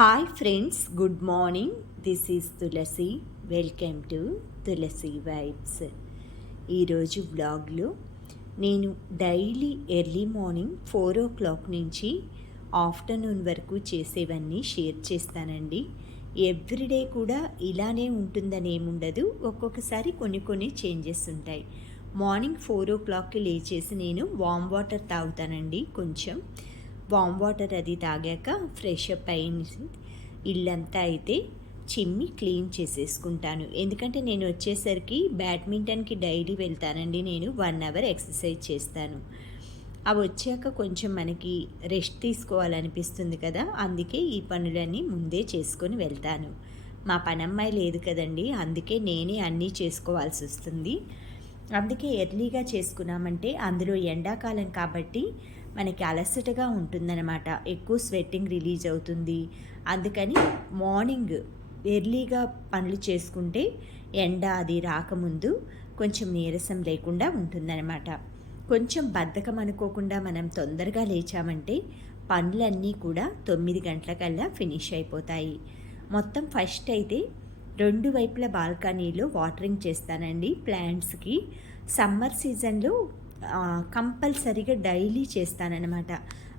Hi friends, good morning. This is Tulasi. Welcome to Tulasi vibes. ఈరోజు బ్లాగ్లో నేను డైలీ ఎర్లీ మార్నింగ్ 4 o'clock నుంచి afternoon వరకు చేసేవన్నీ షేర్ చేస్తానండి. ఎవ్రీడే కూడా ఇలానే ఉంటుందని ఏముండదు, ఒక్కొక్కసారి కొన్ని చేంజెస్ ఉంటాయి. మార్నింగ్ 4 o'clockకి లేచేసి నేను వామ్ వాటర్ తాగుతానండి. కొంచెం వామ్ వాటర్ అది తాగాక ఫ్రెష్ అప్ అయ్యి ఇల్లంతా అయితే చిమ్మి క్లీన్ చేసేసుకుంటాను. ఎందుకంటే నేను వచ్చేసరికి బ్యాడ్మింటన్కి డైలీ వెళ్తానండి. నేను 1 hour ఎక్సర్సైజ్ చేస్తాను. అవి వచ్చాక కొంచెం మనకి రెస్ట్ తీసుకోవాలనిపిస్తుంది కదా, అందుకే ఈ పనులన్నీ ముందే చేసుకొని వెళ్తాను. మా పనమ్మాయి లేదు కదండి, అందుకే నేనే అన్నీ చేసుకోవాల్సి వస్తుంది. అందుకే ఎర్లీగా చేసుకున్నామంటే అందులో ఎండాకాలం కాబట్టి మనకి అలసటగా ఉంటుందన్నమాట, ఎక్కువ స్వెట్టింగ్ రిలీజ్ అవుతుంది. అందుకని మార్నింగ్ ఎర్లీగా పనులు చేసుకుంటే ఎండ అది రాకముందు కొంచెం నీరసం లేకుండా ఉంటుందన్నమాట. కొంచెం బద్ధకం అనుకోకుండా మనం తొందరగా లేచామంటే పనులన్నీ కూడా 9 గంటలకల్లా ఫినిష్ అయిపోతాయి. మొత్తం ఫస్ట్ అయితే 2 వైపుల బాల్కనీలో వాటరింగ్ చేస్తానండి ప్లాంట్స్కి. సమ్మర్ సీజన్లో కంపల్సరీగా డైలీ చేస్తానన్నమాట.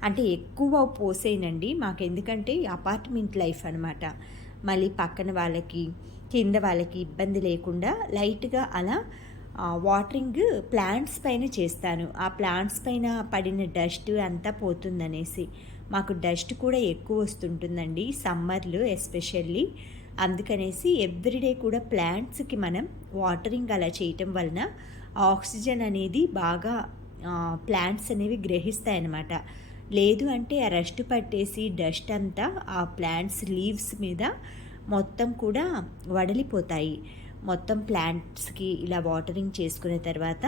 అంటే ఎక్కువ పోసేయనండి, మాకు ఎందుకంటే అపార్ట్మెంట్ లైఫ్ అనమాట. మళ్ళీ పక్కన వాళ్ళకి కింద వాళ్ళకి ఇబ్బంది లేకుండా లైట్గా అలా వాటరింగ్ ప్లాంట్స్ పైన చేస్తాను. ఆ ప్లాంట్స్ పైన పడిన డస్ట్ అంతా పోతుందనేసి. మాకు డస్ట్ కూడా ఎక్కువ వస్తుంటుందండి సమ్మర్లో ఎస్పెషల్లీ. అందుకనేసి ఎవ్రీడే కూడా ప్లాంట్స్కి మనం వాటరింగ్ అలా చేయటం వలన ఆక్సిజన్ అనేది బాగా ప్లాంట్స్ అనేవి గ్రహిస్తాయన్నమాట. లేదు అంటే ఆ రస్ట్ పట్టేసి డస్ట్ అంతా ఆ ప్లాంట్స్ లీవ్స్ మీద మొత్తం కూడా వడలిపోతాయి. మొత్తం ప్లాంట్స్కి ఇలా వాటరింగ్ చేసుకున్న తర్వాత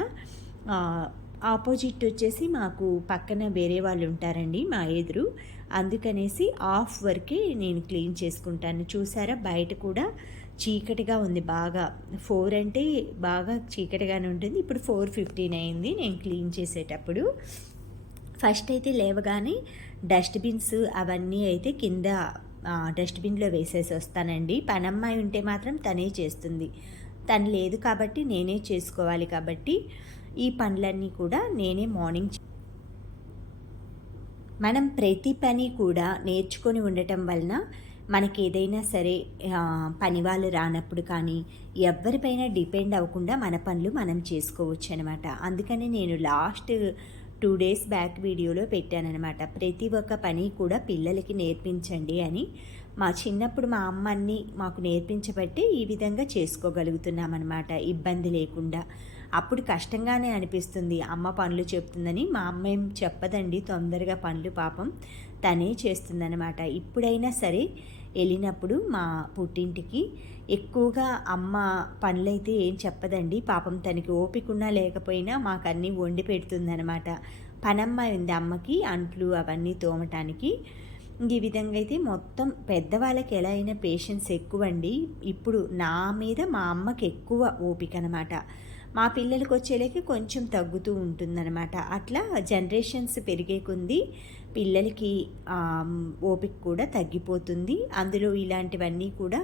ఆపోజిట్ వచ్చేసి మాకు పక్కన వేరే వాళ్ళు ఉంటారండి మా ఎదురు. అందుకనేసి హాఫ్ వరకే నేను క్లీన్ చేసుకుంటాను. చూసారా, బయట కూడా చీకటిగా ఉంది బాగా. 4 అంటే బాగా చీకటిగానే ఉంటుంది. ఇప్పుడు 4:15 అయింది నేను క్లీన్ చేసేటప్పుడు. ఫస్ట్ అయితే లేవగానే డస్ట్బిన్స్ అవన్నీ అయితే కింద డస్ట్బిన్లో వేసేసి వస్తానండి. పనమ్మాయి ఉంటే మాత్రం తనే చేస్తుంది. తను లేదు కాబట్టి నేనే చేసుకోవాలి. కాబట్టి ఈ పనులన్నీ కూడా నేనే మార్నింగ్. మనం ప్రతి పని కూడా నేర్చుకొని ఉండటం వలన మనకి ఏదైనా సరే పని వాళ్ళు రానప్పుడు కానీ ఎవరిపైన డిపెండ్ అవ్వకుండా మన పనులు మనం చేసుకోవచ్చు అనమాట. అందుకని నేను లాస్ట్ 2 days బ్యాక్ వీడియోలో పెట్టానన్నమాట, ప్రతి ఒక్క పని కూడా పిల్లలకి నేర్పించండి అని. మా చిన్నప్పుడు మా అమ్మ అన్నీ మాకు నేర్పించబట్టి ఈ విధంగా చేసుకోగలుగుతున్నామన్నమాట ఇబ్బంది లేకుండా. అప్పుడు కష్టంగానే అనిపిస్తుంది, అమ్మ పనులు చెప్తుందని. మా అమ్మ ఏం చెప్పదండి తొందరగా పనులు, పాపం తనే చేస్తుందన్నమాట. ఇప్పుడైనా సరే వెళ్ళినప్పుడు మా పుట్టింటికి ఎక్కువగా అమ్మ పనులైతే ఏం చెప్పదండి, పాపం తనకి ఓపికన్నా లేకపోయినా మాకు అన్నీ వండి పెడుతుందన్నమాట. పనమ్మాయి ఉంది అమ్మకి, అంట్లు అవన్నీ తోమటానికి. ఈ విధంగా అయితే మొత్తం పెద్దవాళ్ళకి ఎలా అయినా పేషెన్స్ ఎక్కువండి. ఇప్పుడు నా మీద మా అమ్మకి ఎక్కువ ఓపిక అనమాట. మా పిల్లలకి వచ్చేలేకి కొంచెం తగ్గుతూ ఉంటుందన్నమాట. అట్లా జనరేషన్స్ పెరిగే కొంది పిల్లలకి ఓపిక కూడా తగ్గిపోతుంది. అందులో ఇలాంటివన్నీ కూడా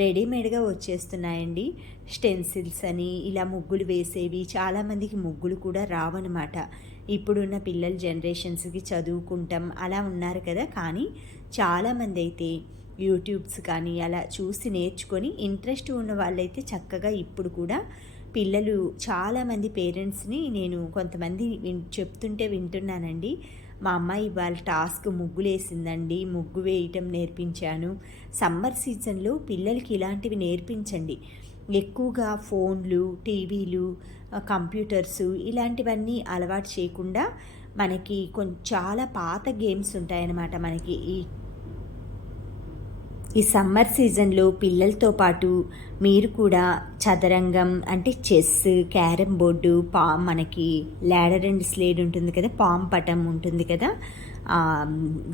రెడీమేడ్గా వచ్చేస్తున్నాయండి. స్టెన్సిల్స్ అని ఇలా ముగ్గులు వేసేవి. చాలామందికి ముగ్గులు కూడా రావన్నమాట. ఇప్పుడున్న పిల్లల జనరేషన్స్కి చదువుకుంటాం అలా ఉన్నారు కదా. కానీ చాలామంది అయితే యూట్యూబ్స్ కానీ అలా చూసి నేర్చుకొని ఇంట్రెస్ట్ ఉన్న వాళ్ళైతే చక్కగా ఇప్పుడు కూడా పిల్లలు చాలామంది పేరెంట్స్ని నేను కొంతమంది చెప్తుంటే వింటున్నానండి. మా అమ్మాయి ఇవాళ టాస్క్ ముగ్గులు వేసిందండి, ముగ్గు వేయటం నేర్పించాను. సమ్మర్ సీజన్లో పిల్లలకి ఇలాంటివి నేర్పించండి. ఎక్కువగా ఫోన్లు, టీవీలు, కంప్యూటర్సు ఇలాంటివన్నీ అలవాటు చేయకుండా మనకి చాలా పాత గేమ్స్ ఉంటాయన్నమాట. మనకి ఈ సమ్మర్ సీజన్లో పిల్లలతో పాటు మీరు కూడా చదరంగం అంటే చెస్, క్యారమ్ బోర్డు, మనకి ల్యాడర్ అండ్ స్లేడ్ ఉంటుంది కదా, పామ్ పటం ఉంటుంది కదా,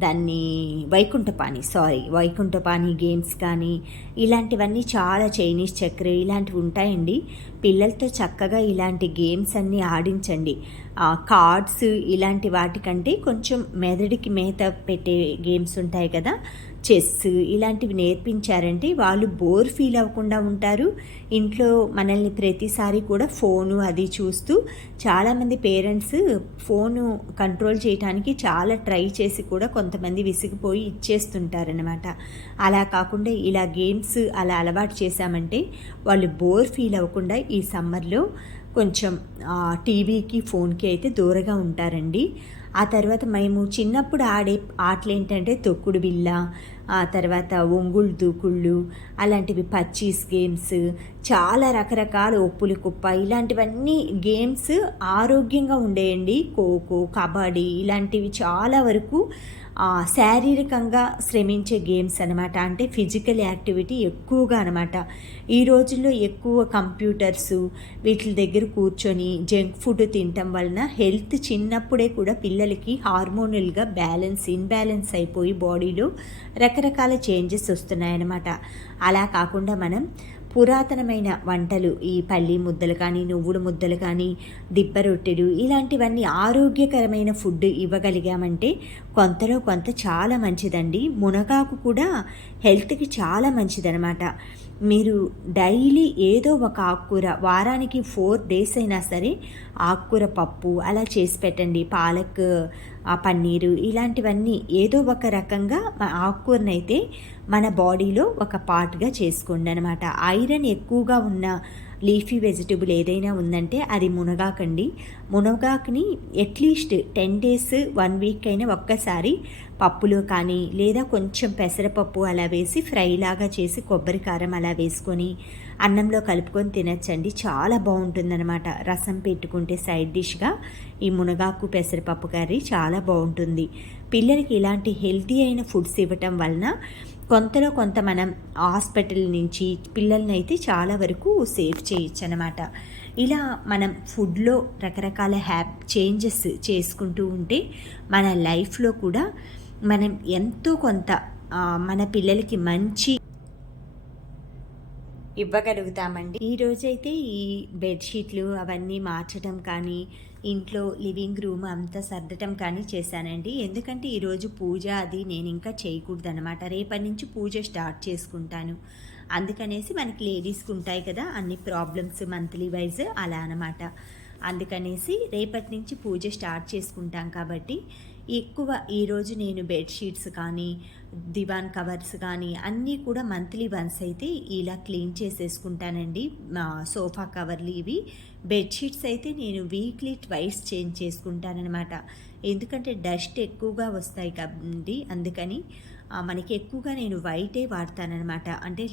దాన్ని వైకుంఠపాణి గేమ్స్ కానీ ఇలాంటివన్నీ చాలా, చైనీస్ చక్ర ఇలాంటివి ఉంటాయండి. పిల్లలతో చక్కగా ఇలాంటి గేమ్స్ అన్నీ ఆడించండి. కార్డ్స్ ఇలాంటి వాటికంటే కొంచెం మెదడుకి మేత పెట్టే గేమ్స్ ఉంటాయి కదా, చెస్ ఇలాంటివి నేర్పించారంటే వాళ్ళు బోర్ ఫీల్ అవ్వకుండా ఉంటారు. ఇంట్లో మనల్ని ప్రతిసారి కూడా ఫోను అది చూస్తూ చాలామంది పేరెంట్స్ ఫోను కంట్రోల్ చేయడానికి చాలా ట్రై చేసి కూడా కొంతమంది విసిగిపోయి ఇచ్చేస్తుంటారనమాట. అలా కాకుండా ఇలా గేమ్స్ అలా అలవాటు చేశామంటే వాళ్ళు బోర్ ఫీల్ అవ్వకుండా ఈ సమ్మర్లో కొంచెం టీవీకి ఫోన్కి అయితే దూరంగా ఉంటారండి. ఆ తర్వాత మేము చిన్నప్పుడు ఆడే ఆటలు ఏంటంటే తొక్కుడు బిళ్ళ, ఆ తర్వాత ఒంగుళ్ళు దూకుళ్ళు, అలాంటివి పచ్చీస్ గేమ్స్, చాలా రకరకాల ఒప్పులు కుప్ప ఇలాంటివన్నీ గేమ్స్ ఆరోగ్యంగా ఉండేయండి. ఖోఖో, కబడ్డీ ఇలాంటివి చాలా వరకు శారీరకంగా శ్రమించే గేమ్స్ అనమాట. అంటే ఫిజికల్ యాక్టివిటీ ఎక్కువగా అనమాట. ఈ రోజుల్లో ఎక్కువ కంప్యూటర్సు వీటి దగ్గర కూర్చొని జంక్ ఫుడ్ తినటం వలన హెల్త్ చిన్నప్పుడే కూడా పిల్లలకి హార్మోనల్గా ఇన్బ్యాలెన్స్ అయిపోయి బాడీలో రకరకాల చేంజెస్ వస్తున్నాయన్నమాట. అలా కాకుండా మనం పురాతనమైన వంటలు ఈ పల్లి ముద్దలు కానీ, నువ్వుల ముద్దలు కానీ, దిబ్బ రొట్టెలు ఇలాంటివన్నీ ఆరోగ్యకరమైన ఫుడ్ ఇవ్వగలిగామంటే కొంతలో కొంత చాలా మంచిదండి. మునగాకు కూడా హెల్త్కి చాలా మంచిదనమాట. మీరు డైలీ ఏదో ఒక ఆకుకూర వారానికి 4 days అయినా సరే ఆకుకూర పప్పు అలా చేసి పెట్టండి. పాలక్ పన్నీరు ఇలాంటివన్నీ ఏదో ఒక రకంగా ఆకుకూరనైతే మన బాడీలో ఒక పార్ట్గా చేసుకోండి అనమాట. ఐరన్ ఎక్కువగా ఉన్న లీఫీ వెజిటబుల్ ఏదైనా ఉందంటే అది మునగాకండి. మునగాకుని అట్లీస్ట్ 10 days 1 week అయినా ఒక్కసారి పప్పులో కానీ లేదా కొంచెం పెసరపప్పు అలా వేసి ఫ్రై లాగా చేసి కొబ్బరి కారం అలా వేసుకొని అన్నంలో కలుపుకొని తినచ్చండి. చాలా బాగుంటుందన్నమాట. రసం పెట్టుకుంటే సైడ్ డిష్గా ఈ మునగాకు పెసరపప్పు కర్రీ చాలా బాగుంటుంది. పిల్లలకి ఇలాంటి హెల్తీ అయిన ఫుడ్స్ ఇవ్వటం వలన కొంతలో కొంత మనం హాస్పిటల్ నుంచి పిల్లల్ని అయితే చాలా వరకు సేవ్ చేయొచ్చు అనమాట. ఇలా మనం ఫుడ్లో రకరకాల చేంజెస్ చేసుకుంటూ ఉంటే మన లైఫ్లో కూడా మనం ఎంతో కొంత మన పిల్లలకి మంచి ఇవ్వగలుగుతామండి. ఈరోజైతే ఈ బెడ్షీట్లు అవన్నీ మార్చడం కానీ ఇంట్లో లివింగ్ రూమ్ అంతా సర్దటం కానీ చేశానండి. ఎందుకంటే ఈరోజు పూజ అది నేను ఇంకా చేయకూడదు అనమాట. రేపటి నుంచి పూజ స్టార్ట్ చేసుకుంటాను. అందుకనేసి మనకి లేడీస్కి ఉంటాయి కదా అన్ని ప్రాబ్లమ్స్ మంత్లీ వైజ్ అలా అనమాట. అందుకనేసి రేపటి నుంచి పూజ స్టార్ట్ చేసుకుంటాం కాబట్టి ఎక్కువ ఈరోజు నేను బెడ్షీట్స్ కానీ దివాన్ కవర్స్ కానీ అన్నీ కూడా మంత్లీ వన్స్ అయితే ఇలా క్లీన్ చేసేసుకుంటానండి. సోఫా కవర్లు ఇవి బెడ్షీట్స్ అయితే నేను వీక్లీ ట్వైస్ చేంజ్ చేసుకుంటానమాట. ఎందుకంటే డస్ట్ ఎక్కువగా వస్తాయి కాబట్టి అందుకని మనకి ఎక్కువగా నేను వైటే వాడతానమాట. అంటే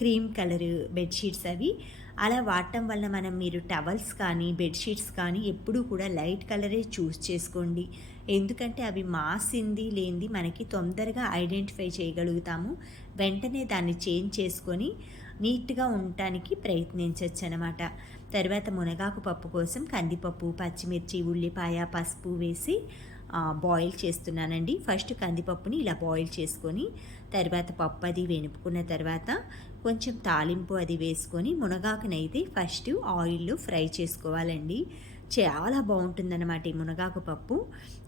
క్రీమ్ కలర్ బెడ్షీట్స్ అవి అలా వాడటం వల్ల మీరు టవల్స్ కానీ బెడ్షీట్స్ కానీ ఎప్పుడూ కూడా లైట్ కలరే చూస్ చేసుకోండి. ఎందుకంటే అవి మాసింది లేనిది మనకి తొందరగా ఐడెంటిఫై చేయగలుగుతాము. వెంటనే దాన్ని చేంజ్ చేసుకొని నీట్గా ఉండటానికి ప్రయత్నించవచ్చు అనమాట. తర్వాత మునగాకు పప్పు కోసం కందిపప్పు, పచ్చిమిర్చి, ఉల్లిపాయ, పసుపు వేసి బాయిల్ చేస్తున్నానండి. ఫస్ట్ కందిపప్పుని ఇలా బాయిల్ చేసుకొని తర్వాత పప్పు అది వెనుపుకున్న తర్వాత కొంచెం తాలింపు అది వేసుకొని మునగాకునైతే ఫస్ట్ ఆయిల్లో ఫ్రై చేసుకోవాలండి. చాలా బాగుంటుందన్నమాట ఈ మునగాకు పప్పు.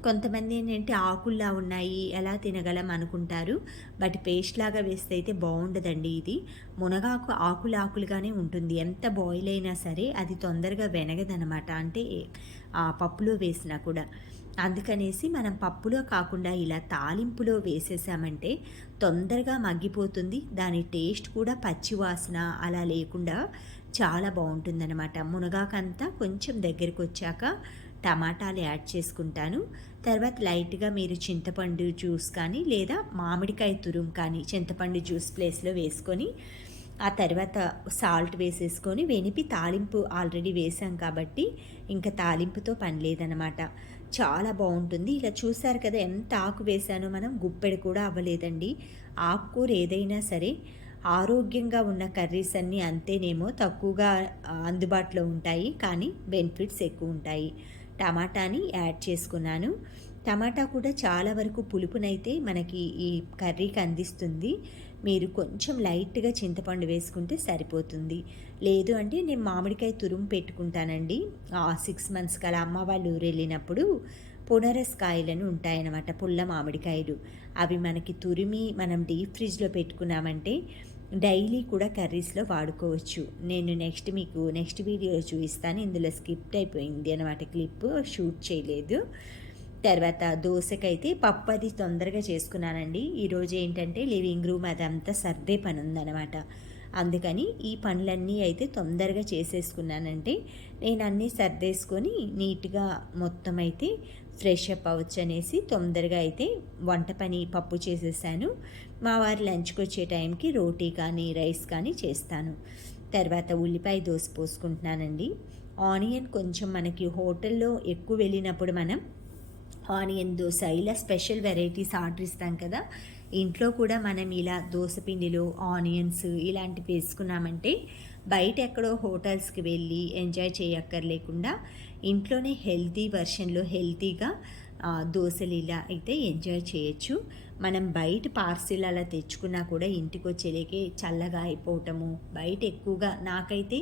కొంతమంది ఏంటంటే ఆకుల్లా ఉన్నాయి ఎలా తినగలం అనుకుంటారు, బట్ పేస్ట్ లాగా వేస్తే అయితే బాగుండదండి. ఇది మునగాకు ఆకులుగానే ఉంటుంది. ఎంత బాయిల్ అయినా సరే అది తొందరగా వెనగదనమాట, అంటే ఆ పప్పులో వేసినా కూడా. అందుకనేసి మనం పప్పులో కాకుండా ఇలా తాలింపులో వేసేసామంటే తొందరగా మగ్గిపోతుంది. దాని టేస్ట్ కూడా పచ్చివాసన అలా లేకుండా చాలా బాగుంటుందన్నమాట. మునగాకంతా కొంచెం దగ్గరికి వచ్చాక టమాటాలు యాడ్ చేసుకుంటాను. తర్వాత లైట్గా మీరు చింతపండు జ్యూస్ కానీ లేదా మామిడికాయ తురుము కానీ చింతపండు జ్యూస్ ప్లేస్లో వేసుకొని ఆ తర్వాత సాల్ట్ వేసేసుకొని వెనిపి తాలింపు ఆల్రెడీ వేసాం కాబట్టి ఇంకా తాలింపుతో పని లేదనమాట. చాలా బాగుంటుంది. ఇలా చూసారు కదా ఎంత ఆకు వేసానో, మనం గుప్పెడు కూడా అవ్వలేదండి. ఆకుకూర ఏదైనా సరే ఆరోగ్యంగా ఉన్న కర్రీస్ అన్నీ అంతేనేమో తక్కువగా అందుబాటులో ఉంటాయి, కానీ బెనిఫిట్స్ ఎక్కువ ఉంటాయి. టమాటాని యాడ్ చేసుకున్నాను. టమాటా కూడా చాలా వరకు పులుపునైతే మనకి ఈ కర్రీకి అందిస్తుంది. మీరు కొంచెం లైట్గా చింతపండు వేసుకుంటే సరిపోతుంది. లేదు అంటే నేను మామిడికాయ తురుము పెట్టుకుంటానండి. 6 months కలా అమ్మ వాళ్ళు ఊరు వెళ్ళినప్పుడు పునరస్ కాయలను ఉంటాయన్నమాట, పుల్ల మామిడికాయలు. అవి మనకి తురిమి మనం డీప్ ఫ్రిడ్జ్లో పెట్టుకున్నామంటే డైలీ కూడా కర్రీస్లో వాడుకోవచ్చు. నేను నెక్స్ట్ వీడియోలో చూపిస్తాను. ఇందులో స్కిప్ అయిపోయింది అనమాట, క్లిప్ షూట్ చేయలేదు. తర్వాత దోశకైతే పప్పు అది తొందరగా చేసుకున్నానండి. ఈరోజు ఏంటంటే లివింగ్ రూమ్ అదంతా సర్దే పని ఉందన్నమాట. అందుకని ఈ పనులన్నీ అయితే తొందరగా చేసేసుకున్నానంటే నేను అన్నీ సర్దేసుకొని నీట్గా మొత్తం అయితే ఫ్రెష్ అప్ అవ్వచ్చు అనేసి తొందరగా అయితే వంట పని పప్పు చేసేసాను. మా వారు లంచ్కి వచ్చే టైంకి రోటీ కానీ రైస్ కానీ చేస్తాను. తర్వాత ఉల్లిపాయ దోశ పోసుకుంటున్నానండి. ఆనియన్ కొంచెం మనకి హోటల్లో ఎక్కువ వెళ్ళినప్పుడు మనం ఆనియన్ దోశ ఇలా స్పెషల్ వెరైటీస్ ఆర్డర్ ఇస్తాం కదా, ఇంట్లో కూడా మనం ఇలా దోశ పిండిలో ఆనియన్స్ ఇలాంటివి వేసుకున్నామంటే బయట ఎక్కడో హోటల్స్కి వెళ్ళి ఎంజాయ్ చేయక్కర్లేకుండా ఇంట్లోనే హెల్తీ వర్షన్లో హెల్తీగా దోశలు ఇలా అయితే ఎంజాయ్ చేయొచ్చు. మనం బయట పార్సిల్ అలా తెచ్చుకున్నా కూడా ఇంటికి వచ్చేలేకే చల్లగా అయిపోవటము. బయట ఎక్కువగా నాకైతే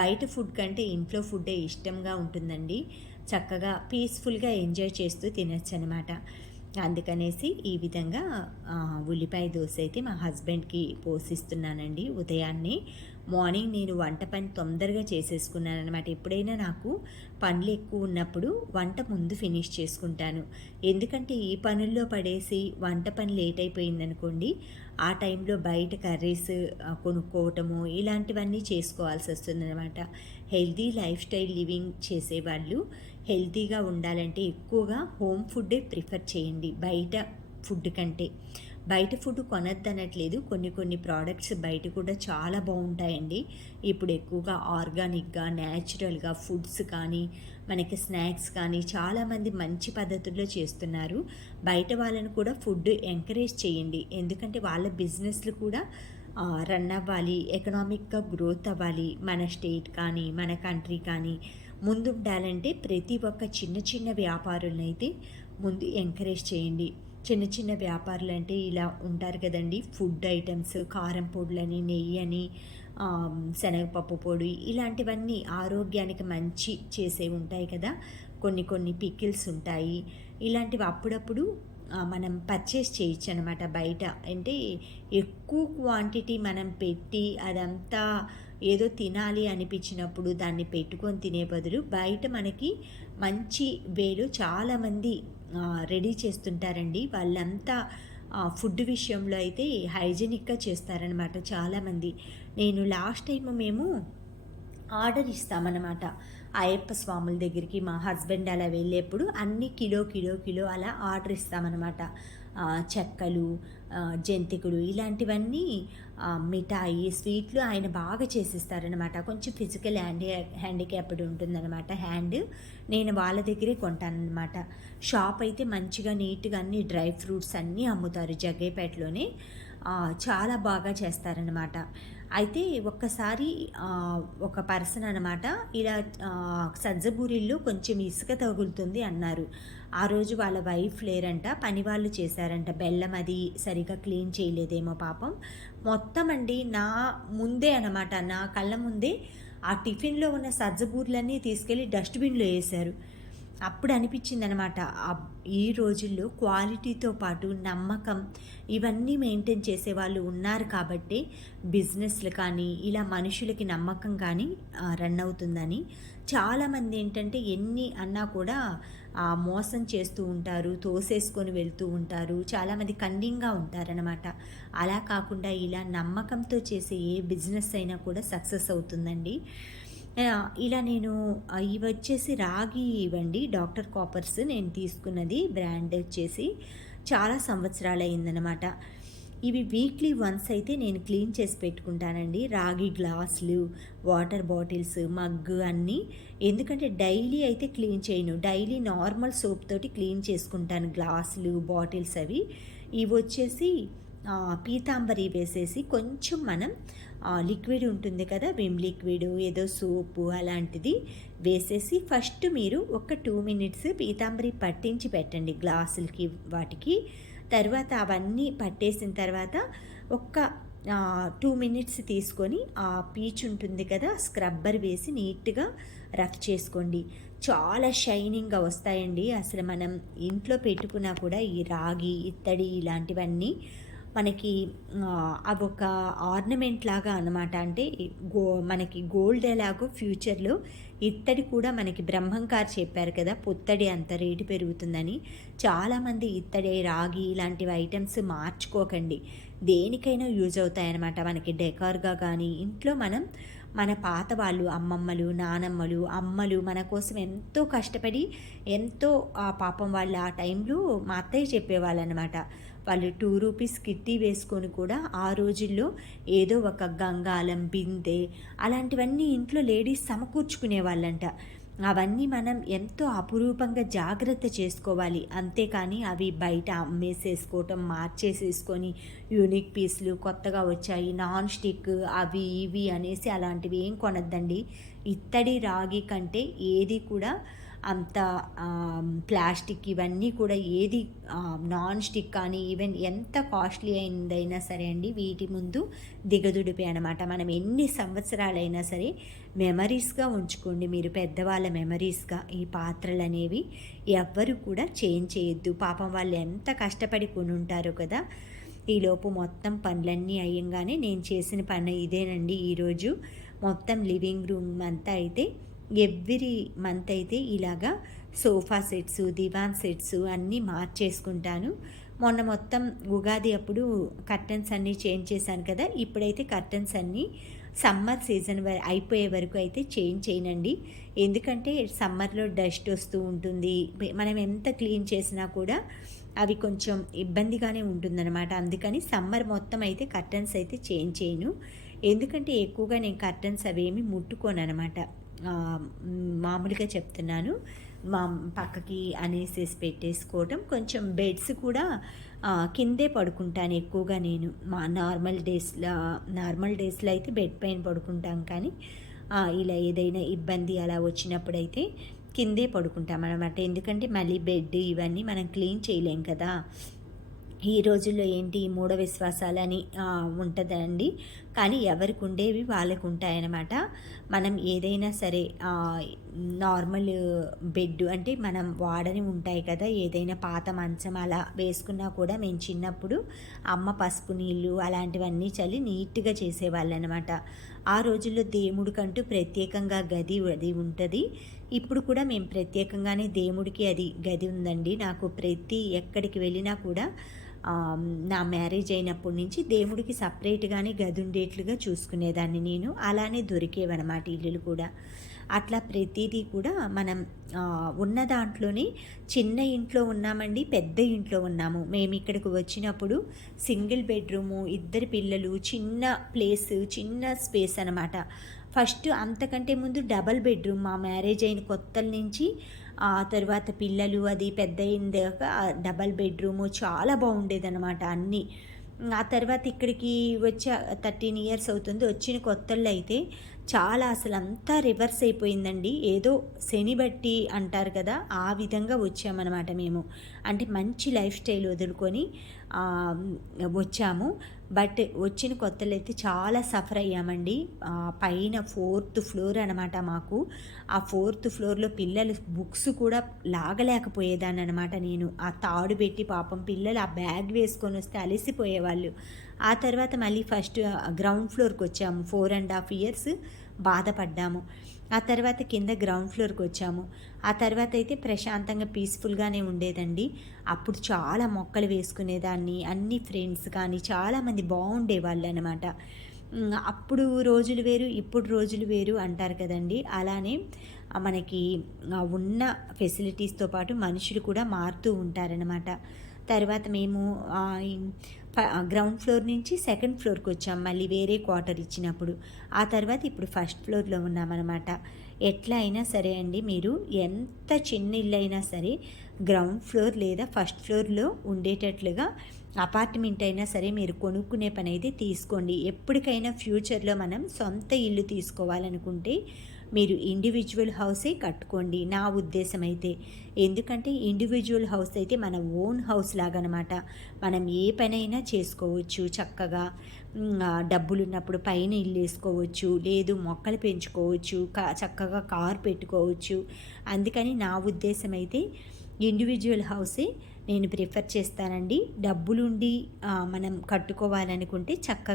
బయట ఫుడ్ కంటే ఇంట్లో ఫుడ్డే ఇష్టంగా ఉంటుందండి. చక్కగా పీస్ఫుల్గా ఎంజాయ్ చేస్తూ తినచ్చు అనమాట. అందుకనేసి ఈ విధంగా ఉల్లిపాయ దోశ అయితే మా హస్బెండ్కి పోసిస్తున్నానండి. ఉదయాన్నే మార్నింగ్ నేను వంట పని తొందరగా చేసేసుకున్నాను అనమాట. ఎప్పుడైనా నాకు పనులు ఎక్కువ ఉన్నప్పుడు వంట ముందు ఫినిష్ చేసుకుంటాను. ఎందుకంటే ఈ పనుల్లో పడేసి వంట పని లేట్ అయిపోయిందనుకోండి, ఆ టైంలో బయట కర్రీస్ కొనుక్కోవటము ఇలాంటివన్నీ చేసుకోవాల్సి వస్తుందన్నమాట. హెల్తీ లైఫ్ స్టైల్ లివింగ్ చేసేవాళ్ళు హెల్తీగా ఉండాలంటే ఎక్కువగా హోమ్ ఫుడ్డే ప్రిఫర్ చేయండి బయట ఫుడ్ కంటే. బయట ఫుడ్ కొనొద్దనట్లేదు, కొన్ని ప్రోడక్ట్స్ బయట కూడా చాలా బాగుంటాయండి. ఇప్పుడు ఎక్కువగా ఆర్గానిక్గా న్యాచురల్గా ఫుడ్స్ కానీ మనకి స్నాక్స్ కానీ చాలామంది మంచి పద్ధతుల్లో చేస్తున్నారు. బయట వాళ్ళని కూడా ఫుడ్ ఎంకరేజ్ చేయండి, ఎందుకంటే వాళ్ళ బిజినెస్లు కూడా రన్ అవ్వాలి, ఎకనామిక్గా గ్రోత్ అవ్వాలి. మన స్టేట్ కానీ మన కంట్రీ కానీ ముందు ఉండాలంటే ప్రతి ఒక్క చిన్న వ్యాపారులనైతే ముందు ఎంకరేజ్ చేయండి. చిన్న వ్యాపారులు అంటే ఇలా ఉంటారు కదండి, ఫుడ్ ఐటమ్స్, కారం పొడులని, నెయ్యి అని, శనగపప్పు పొడి ఇలాంటివన్నీ ఆరోగ్యానికి మంచి చేసేవి ఉంటాయి కదా. కొన్ని పికిల్స్ ఉంటాయి. ఇలాంటివి అప్పుడప్పుడు మనం పర్చేస్ చేయొచ్చు అనమాట. బయట అంటే ఎక్కువ క్వాంటిటీ మనం పెట్టి అదంతా ఏదో తినాలి అనిపించినప్పుడు దాన్ని పెట్టుకొని తినే బదులు బయట మనకి మంచి వేలో చాలామంది రెడీ చేస్తుంటారండి. వాళ్ళంతా ఫుడ్ విషయంలో అయితే హైజీనిక్గా చేస్తారనమాట చాలామంది. నేను లాస్ట్ టైం మేము ఆర్డర్ ఇస్తామన్నమాట అయ్యప్ప స్వాముల దగ్గరికి. మా హస్బెండ్ అలా వెళ్ళేప్పుడు అన్ని కిలో అలా ఆర్డర్ ఇస్తామన్నమాట. చెక్కలు, జంతికలు ఇలాంటివన్నీ, మిఠాయి, స్వీట్లు ఆయన బాగా చేసిస్తారనమాట. కొంచెం ఫిజికల్ హ్యాండిక్యాప్డ్ ఉంటుందన్నమాట హ్యాండ్. నేను వాళ్ళ దగ్గరే కొంటానన్నమాట. షాప్ అయితే మంచిగా నీట్గా అన్ని డ్రై ఫ్రూట్స్ అన్నీ అమ్ముతారు జగ్గైపేటలోనే. చాలా బాగా చేస్తారనమాట. అయితే ఒక్కసారి ఒక పర్సన్ అనమాట ఇలా సజ్జబూరిల్లో కొంచెం ఇసుక తగులుతుంది అన్నారు. ఆ రోజు వాళ్ళ వైఫ్ లేరంట, పని వాళ్ళు చేశారంట. బెల్లం అది సరిగా క్లీన్ చేయలేదేమో పాపం. మొత్తం అండి నా ముందే అనమాట, నా కళ్ళ ముందే ఆ టిఫిన్లో ఉన్న సజ్జబూర్లన్నీ తీసుకెళ్ళి డస్ట్బిన్లో వేశారు. అప్పుడు అనిపించింది అనమాట, ఈ రోజుల్లో క్వాలిటీతో పాటు నమ్మకం ఇవన్నీ మెయింటైన్ చేసే వాళ్ళు ఉన్నారు కాబట్టి బిజినెస్లు కానీ ఇలా మనుషులకి నమ్మకం కానీ రన్ అవుతుందని. చాలామంది ఏంటంటే ఎన్ని అన్నా కూడా మోసం చేస్తూ ఉంటారు, తోసేసుకొని వెళ్తూ ఉంటారు, చాలామంది కన్నింగ్గా ఉంటారనమాట. అలా కాకుండా ఇలా నమ్మకంతో చేసే ఏ బిజినెస్ అయినా కూడా సక్సెస్ అవుతుందండి. ఇలా నేను ఇవి వచ్చేసి రాగి ఇవ్వండి, డాక్టర్ కాపర్స్ నేను తీసుకున్నది. బ్రాండ్ వచ్చేసి చాలా సంవత్సరాలు అయిందనమాట. ఇవి వీక్లీ వన్స్ అయితే నేను క్లీన్ చేసి పెట్టుకుంటానండి. రాగి గ్లాసులు, వాటర్ బాటిల్స్, మగ్గు అన్నీ. ఎందుకంటే డైలీ అయితే క్లీన్ చేయను, డైలీ నార్మల్ సోప్ తోటి క్లీన్ చేసుకుంటాను గ్లాసులు, బాటిల్స్ అవి. ఇవి వచ్చేసి పీతాంబరి వేసేసి కొంచెం మనం లిక్విడ్ ఉంటుంది కదా, విమ్ లిక్విడ్ ఏదో సోపు అలాంటిది వేసేసి ఫస్ట్ మీరు ఒక 2 minutes పీతాంబరి పట్టించి పెట్టండి గ్లాసులకి వాటికి. తర్వాత అవన్నీ పట్టేసిన తర్వాత ఒక్క 2 మినిట్స్ తీసుకొని ఆ పీచ్ ఉంటుంది కదా, స్క్రబ్బర్ వేసి నీట్గా రఫ్ చేసుకోండి. చాలా షైనింగ్గా వస్తాయండి. అసలు మనం ఇంట్లో పెట్టుకున్నా కూడా ఈ రాగి, ఇత్తడి ఇలాంటివన్నీ మనకి అవొక ఆర్నమెంట్ లాగా అనమాట. అంటే మనకి గోల్డ్ ఎలాగో ఫ్యూచర్లో ఇత్తడి కూడా మనకి బ్రహ్మంగారు చెప్పారు కదా, పుత్తడి అంత రేటు పెరుగుతుందని. చాలామంది ఇత్తడి, రాగి ఇలాంటివి ఐటమ్స్ మార్చుకోకండి. దేనికైనా యూజ్ అవుతాయన్నమాట. మనకి డెకార్గా కానీ ఇంట్లో మనం మన పాత వాళ్ళు అమ్మమ్మలు, నానమ్మలు, అమ్మలు మన కోసం ఎంతో కష్టపడి ఎంతో పాపం వాళ్ళు ఆ టైంలో మా అత్తయ్య చెప్పేవాళ్ళనమాట. వాళ్ళు 2 రూపీస్ కిట్టీ వేసుకొని కూడా ఆ రోజుల్లో ఏదో ఒక గంగాలం, బిందె అలాంటివన్నీ ఇంట్లో లేడీస్ సమకూర్చుకునే వాళ్ళంట. అవన్నీ మనం ఎంతో అపురూపంగా జాగ్రత్త చేసుకోవాలి. అంతేకాని అవి బయట అమ్మేసేసుకోవటం, మార్చేసేసుకొని యూనిక్ పీస్లు కొత్తగా వచ్చాయి నాన్ స్టిక్ అవి ఇవి అనేసి అలాంటివి ఏం కొనద్దండి. ఇత్తడి, రాగి కంటే ఏది కూడా అంత ప్లాస్టిక్ ఇవన్నీ కూడా ఏది నాన్ స్టిక్ కానీ ఈవెన్ ఎంత కాస్ట్లీ అయిందైనా సరే అండి, వీటి ముందు దిగదుడిపే అనమాట. మనం ఎన్ని సంవత్సరాలైనా సరే మెమరీస్గా ఉంచుకోండి. మీరు పెద్దవాళ్ళ మెమరీస్గా ఈ పాత్రలు అనేవి ఎవ్వరు కూడా చేంజ్ చేయొద్దు. పాపం వాళ్ళు ఎంత కష్టపడి కొనుంటారో కదా. ఈలోపు మొత్తం పనులన్నీ అయ్యంగానే నేను చేసిన పని ఇదేనండి. ఈరోజు మొత్తం లివింగ్ రూమ్ అంతా అయితే ఎవ్రీ మంత్ అయితే ఇలాగా సోఫా సెట్స్, దివాన్ సెట్స్ అన్నీ మార్చేసుకుంటాను. మొన్న మొత్తం ఉగాది అప్పుడు కర్టన్స్ అన్నీ చేంజ్ చేశాను కదా, ఇప్పుడైతే కర్టన్స్ అన్నీ సమ్మర్ సీజన్ అయిపోయే వరకు అయితే చేంజ్ చేయనండి. ఎందుకంటే సమ్మర్లో డస్ట్ వస్తూ ఉంటుంది, మనం ఎంత క్లీన్ చేసినా కూడా అవి కొంచెం ఇబ్బందిగానే ఉంటుందన్నమాట. అందుకని సమ్మర్ మొత్తం అయితే కర్టన్స్ అయితే చేంజ్ చేయను. ఎందుకంటే ఎక్కువగా నేను కర్టన్స్ అవేమి ముట్టుకోను అనమాట. మామూలుగా చెప్తున్నాను, మా పక్కకి అనేసేసి పెట్టేసుకోవటం. కొంచెం బెడ్స్ కూడా కిందే పడుకుంటాను ఎక్కువగా నేను. మా నార్మల్ డేస్లో అయితే బెడ్ పైన పడుకుంటాం, కానీ ఇలా ఏదైనా ఇబ్బంది అలా వచ్చినప్పుడైతే కిందే పడుకుంటాం అనమాట. ఎందుకంటే మళ్ళీ బెడ్ ఇవన్నీ మనం క్లీన్ చేయలేం కదా. ఈ రోజుల్లో ఏంటి మూఢ విశ్వాసాలని ఉంటుందండి, కానీ ఎవరికి ఉండేవి వాళ్ళకు ఉంటాయన్నమాట. మనం ఏదైనా సరే నార్మల్ బెడ్ అంటే మనం వాడని ఉంటాయి కదా, ఏదైనా పాత మంచం అలా వేసుకున్నా కూడా మేము చిన్నప్పుడు అమ్మ పసుపు నీళ్ళు అలాంటివన్నీ చల్లి నీట్గా చేసేవాళ్ళు అనమాట. ఆ రోజుల్లో దేవుడికంటూ ప్రత్యేకంగా గది అది ఉంటుంది. ఇప్పుడు కూడా మేము ప్రత్యేకంగానే దేవుడికి అది గది ఉందండి. నాకు ఎక్కడికి వెళ్ళినా కూడా నా మ్యారేజ్ అయినప్పటి నుంచి దేవుడికి సపరేట్గానే గది ఉండేట్లుగా చూసుకునేదాన్ని నేను. అలానే దొరికేవన్నమాట ఇల్లులు కూడా. అట్లా ప్రతిదీ కూడా మనం ఉన్న దాంట్లోనే చిన్న ఇంట్లో ఉన్నామండి, పెద్ద ఇంట్లో ఉన్నాము. మేము ఇక్కడికి వచ్చినప్పుడు సింగిల్ బెడ్రూము, 2 పిల్లలు, చిన్న ప్లేస్, చిన్న స్పేస్ అనమాట. ఫస్ట్ అంతకంటే ముందు డబల్ బెడ్రూమ్ మా మ్యారేజ్ అయిన కొత్తల నుంచి. ఆ తర్వాత పిల్లలు అది పెద్ద అయిందాక డబల్ బెడ్రూము చాలా బాగుండేదన్నమాట అన్నీ. ఆ తర్వాత ఇక్కడికి వచ్చి 13 ఇయర్స్ అవుతుంది. వచ్చిన కొత్తల్లో అయితే చాలా అసలు అంతా రివర్స్ అయిపోయిందండి. ఏదో శని బట్టి అంటారు కదా, ఆ విధంగా వచ్చామన్నమాట మేము. అంటే మంచి లైఫ్ స్టైల్ వదులుకొని వచ్చాము. బట్ వచ్చిన కొత్తలో అయితే చాలా సఫర్ అయ్యామండి. పైన 4th ఫ్లోర్ అనమాట మాకు. ఆ 4th ఫ్లోర్లో పిల్లలు బుక్స్ కూడా లాగలేకపోయేదాన్ని అనమాట నేను. ఆ తాడు పెట్టి పాపం పిల్లలు ఆ బ్యాగ్ వేసుకొని వస్తే అలసిపోయేవాళ్ళు. ఆ తర్వాత మళ్ళీ ఫస్ట్ గ్రౌండ్ ఫ్లోర్కి వచ్చాము. 4.5 ఇయర్స్ బాధపడ్డాము. ఆ తర్వాత కింద గ్రౌండ్ ఫ్లోర్కి వచ్చాము. ఆ తర్వాత అయితే ప్రశాంతంగా పీస్ఫుల్గానే ఉండేదండి. అప్పుడు చాలా మొక్కలు వేసుకునేదాన్ని, అన్ని ఫ్రెండ్స్ కానీ చాలామంది బాగుండేవాళ్ళు అనమాట. అప్పుడు రోజులు వేరు, ఇప్పుడు రోజులు వేరు అంటారు కదండి. అలానే మనకి ఉన్న ఫెసిలిటీస్తో పాటు మనుషులు కూడా మారుతూ ఉంటారనమాట. తర్వాత మేము గ్రౌండ్ ఫ్లోర్ నుంచి 2nd ఫ్లోర్కి వచ్చాం, మళ్ళీ వేరే క్వార్టర్ ఇచ్చినప్పుడు. ఆ తర్వాత ఇప్పుడు 1st ఫ్లోర్లో ఉన్నామన్నమాట. ఎట్లా అయినా సరే అండి, మీరు ఎంత చిన్న ఇల్లు అయినా సరే గ్రౌండ్ ఫ్లోర్ లేదా 1st ఫ్లోర్లో ఉండేటట్లుగా అపార్ట్మెంట్ అయినా సరే మీరు కొనుక్కునే పని అయితే తీసుకోండి. ఎప్పటికైనా ఫ్యూచర్లో మనం సొంత ఇల్లు తీసుకోవాలనుకుంటే మీరు ఇండివిజువల్ హౌసే కట్టుకోండి, నా ఉద్దేశం అయితే. ఎందుకంటే ఇండివిజువల్ హౌస్ అయితే మన ఓన్ హౌస్ లాగా అనమాట. మనం ఏ పనైనా చేసుకోవచ్చు చక్కగా. డబ్బులున్నప్పుడు పైన ఇల్లు వేసుకోవచ్చు, లేదు మొక్కలు పెంచుకోవచ్చు, చక్కగా కారు పెట్టుకోవచ్చు. అందుకని నా ఉద్దేశం అయితే ఇండివిజువల్ హౌసే నేను ప్రిఫర్ చేస్తానండి. డబ్బులుండి మనం కట్టుకోవాలనుకుంటే చక్కగా